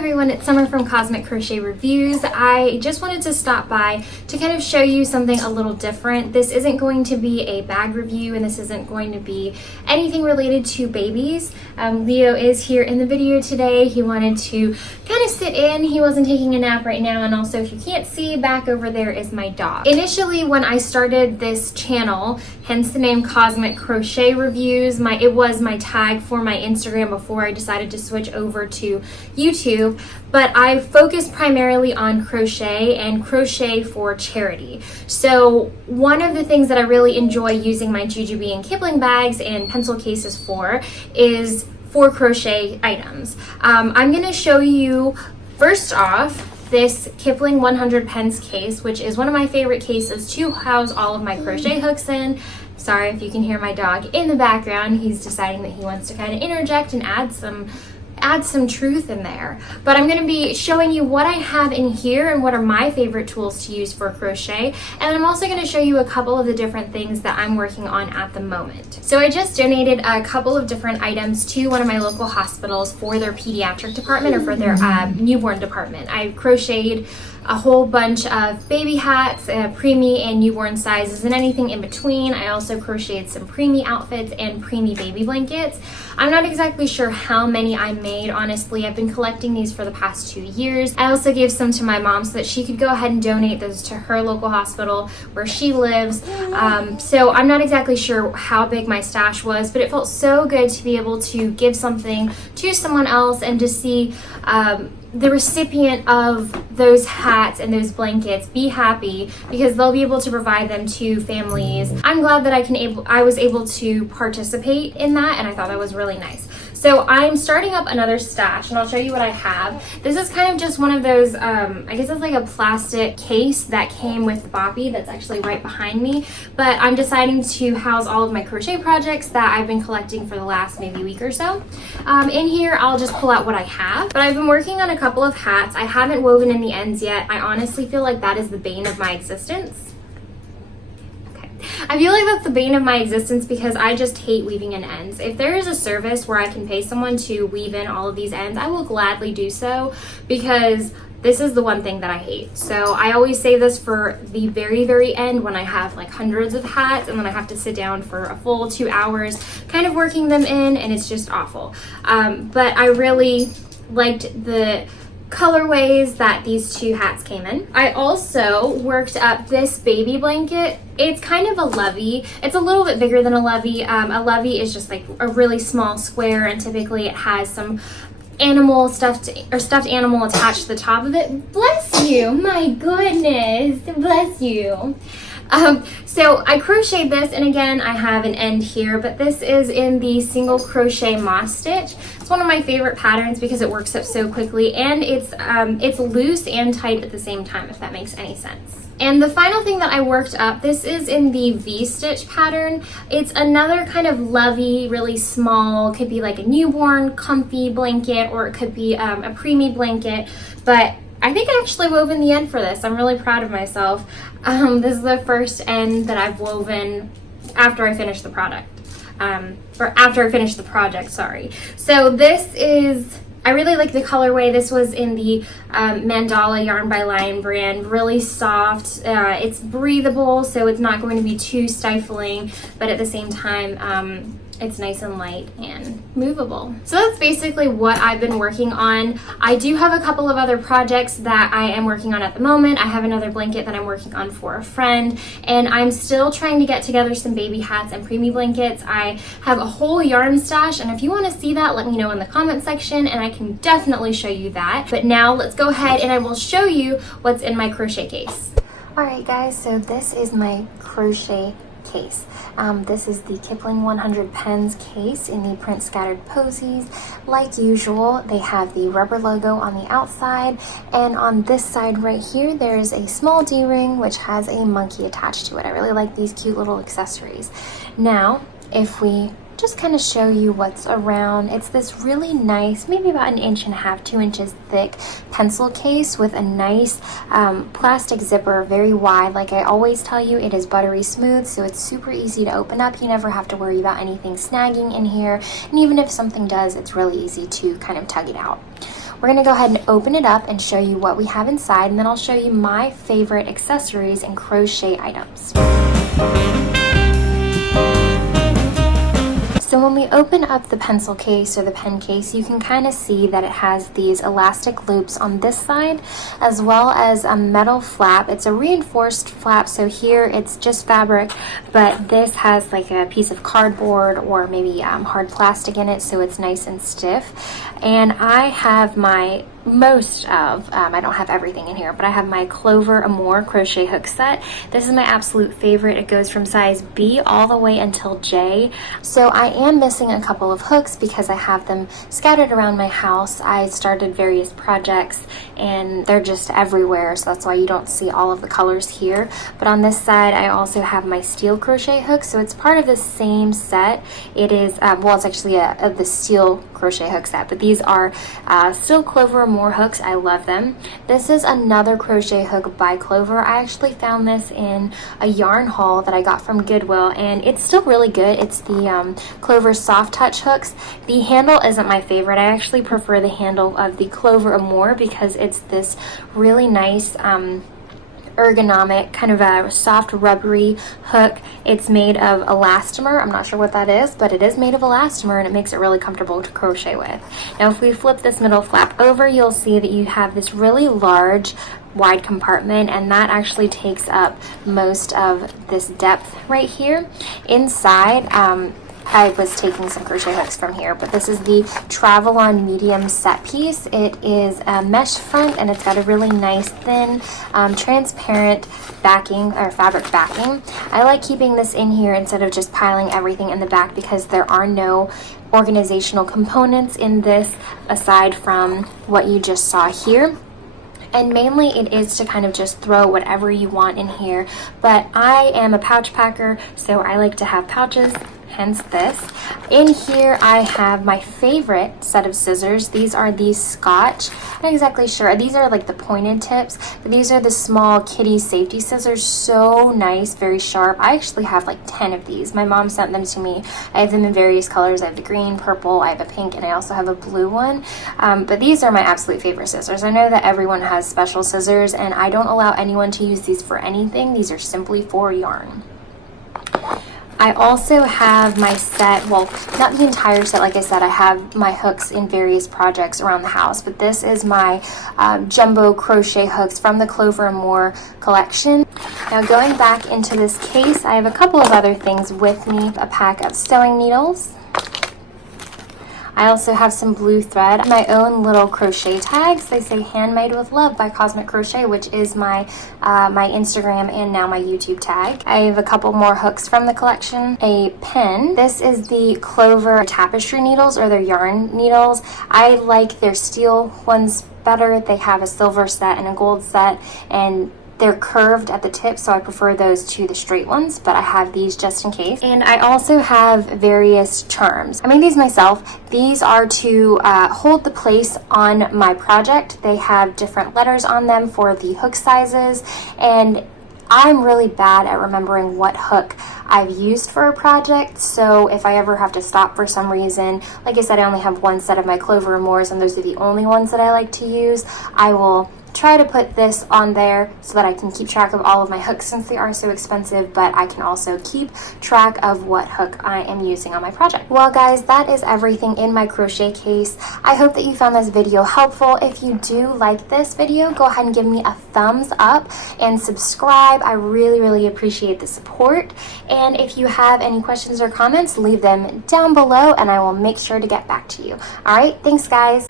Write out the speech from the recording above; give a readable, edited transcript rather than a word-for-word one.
everyone, it's Summer from Cosmic Crochet Reviews. I just wanted to stop by to kind of show you something a little different. This isn't going to be a bag review and this isn't going to be anything related to babies. Leo is here in the video today. He wanted to kind of sit in. He wasn't taking a nap right now, and also if you can't see, back over there is my dog. Initially when I started this channel, hence the name Cosmic Crochet Reviews, it was my tag for my Instagram before I decided to switch over to YouTube, but I focused primarily on crochet and crochet for charity. So one of the things that I really enjoy using my Jujubee and Kipling bags and pencil cases for is for crochet items. I'm going to show you first off this Kipling 100 pens case, which is one of my favorite cases to house all of my crochet hooks in. Sorry if you can hear my dog in the background. He's deciding that he wants to kind of interject and add some truth in there. But I'm going to be showing you what I have in here and what are my favorite tools to use for crochet, and I'm also going to show you a couple of the different things that I'm working on at the moment. So I just donated a couple of different items to one of my local hospitals for their pediatric department or for their newborn department. I crocheted a whole bunch of baby hats, preemie and newborn sizes, and anything in between. I also crocheted some preemie outfits and preemie baby blankets. I'm not exactly sure how many I made, honestly. I've been collecting these for the past 2 years. I also gave some to my mom so that she could go ahead and donate those to her local hospital where she lives. So I'm not exactly sure how big my stash was, but it felt so good to be able to give something to someone else and to see the recipient of those hats and those blankets be happy because they'll be able to provide them to families. I'm glad that I was able to participate in that, and I thought that was really nice. So I'm starting up another stash, and I'll show you what I have. This is kind of just one of those, I guess it's like a plastic case that came with the boppy that's actually right behind me, but I'm deciding to house all of my crochet projects that I've been collecting for the last maybe week or so. In here, I'll just pull out what I have, but I've been working on a couple of hats. I haven't woven in the ends yet. I honestly feel like that is the bane of my existence. I feel like that's the bane of my existence because I just hate weaving in ends. If there is a service where I can pay someone to weave in all of these ends, I will gladly do so because this is the one thing that I hate. So I always save this for the very, very end when I have like hundreds of hats and then I have to sit down for a full 2 hours kind of working them in, and it's just awful. But I really liked the colorways that these two hats came in. I also worked up this baby blanket. It's kind of a lovey. It's a little bit bigger than a lovey. A lovey is just like a really small square, and typically it has some stuffed animal attached to the top of it. Bless you, my goodness, bless you. So I crocheted this, and again I have an end here, but this is in the single crochet moss stitch. It's one of my favorite patterns because it works up so quickly, and it's loose and tight at the same time, if that makes any sense. And the final thing that I worked up, this is in the V-stitch pattern. It's another kind of lovey, really small, could be like a newborn comfy blanket, or it could be a preemie blanket, but I think I actually wove in the end for this. I'm really proud of myself. This is the first end that I've woven after I finished the product. Or after I finished the project, sorry. So this is, I really like the colorway. This was in the Mandala Yarn by Lion brand. Really soft. It's breathable, so it's not going to be too stifling, but at the same time, it's nice and light and movable. So that's basically what I've been working on. I do have a couple of other projects that I am working on at the moment. I have another blanket that I'm working on for a friend, and I'm still trying to get together some baby hats and preemie blankets. I have a whole yarn stash, and if you want to see that, let me know in the comment section and I can definitely show you that. But now let's go ahead and I will show you what's in my crochet case. Alright guys, so this is my crochet case. This is the Kipling 100 pens case in the print scattered posies. Like usual, they have the rubber logo on the outside, and on this side right here there's a small D-ring which has a monkey attached to it. I really like these cute little accessories. Now if we just kind of show you what's around. It's this really nice, maybe about 1.5 inches, 2 inches thick pencil case with a nice plastic zipper, very wide. Like I always tell you, it is buttery smooth, so it's super easy to open up. You never have to worry about anything snagging in here, and even if something does, it's really easy to kind of tug it out. we're gonna go ahead and open it up and show you what we have inside, and then I'll show you my favorite accessories and crochet items. So when we open up the pencil case or the pen case, you can kind of see that it has these elastic loops on this side, as well as a metal flap. It's a reinforced flap, so here it's just fabric, but this has like a piece of cardboard or maybe hard plastic in it, so it's nice and stiff. And I have my I don't have everything in here, but I have my Clover Amour crochet hook set. This is my absolute favorite. It goes from size B all the way until J. So I am missing a couple of hooks because I have them scattered around my house. I started various projects and they're just everywhere, so that's why you don't see all of the colors here. But on this side, I also have my steel crochet hook, so it's part of the same set. It is, well, it's actually the steel crochet hook set, but these are still Clover Amour hooks. I love them. This is another crochet hook by Clover. I actually found this in a yarn haul that I got from Goodwill, and it's still really good. It's the Clover Soft Touch hooks. The handle isn't my favorite. I actually prefer the handle of the Clover Amour because it's this really nice ergonomic, kind of a soft rubbery hook. It's made of elastomer. I'm not sure what that is, but it is made of elastomer and it makes it really comfortable to crochet with. Now if we flip this middle flap over, you'll see that you have this really large wide compartment, and that actually takes up most of this depth right here. Inside, I was taking some crochet hooks from here, but this is the Travel On Medium set piece. It is a mesh front and it's got a really nice thin transparent backing or fabric backing. I like keeping this in here instead of just piling everything in the back because there are no organizational components in this aside from what you just saw here. And mainly it is to kind of just throw whatever you want in here, but I am a pouch packer, so I like to have pouches, hence this. In here I have my favorite set of scissors. These are these Scotch, I'm not exactly sure, these are like the pointed tips, but these are the small kitty safety scissors. So nice, very sharp. I actually have like 10 of these. My mom sent them to me. I have them in various colors. I have the green, purple, I have a pink, and I also have a blue one. But these are my absolute favorite scissors. I know that everyone has special scissors, and I don't allow anyone to use these for anything. These are simply for yarn. I also have my set, well, not the entire set, like I said, I have my hooks in various projects around the house, but this is my jumbo crochet hooks from the Clover Amour collection. Now going back into this case, I have a couple of other things with me. A pack of sewing needles. I also have some blue thread, my own little crochet tags. They say handmade with love by Cosmic Crochet, which is my my Instagram and now my YouTube tag. I have a couple more hooks from the collection. A pin. This is the Clover tapestry needles, or their yarn needles. I like their steel ones better. They have a silver set and a gold set, and they're curved at the tip, so I prefer those to the straight ones, but I have these just in case. And I also have various charms. I made these myself. These are to hold the place on my project. They have different letters on them for the hook sizes, and I'm really bad at remembering what hook I've used for a project, so if I ever have to stop for some reason, like I said, I only have one set of my Clover Amours and those are the only ones that I like to use, I will try to put this on there so that I can keep track of all of my hooks since they are so expensive, but I can also keep track of what hook I am using on my project. Well guys, that is everything in my crochet case. I hope that you found this video helpful. If you do like this video, go ahead and give me a thumbs up and subscribe. I really appreciate the support. And if you have any questions or comments, leave them down below and I will make sure to get back to you. All right, thanks guys.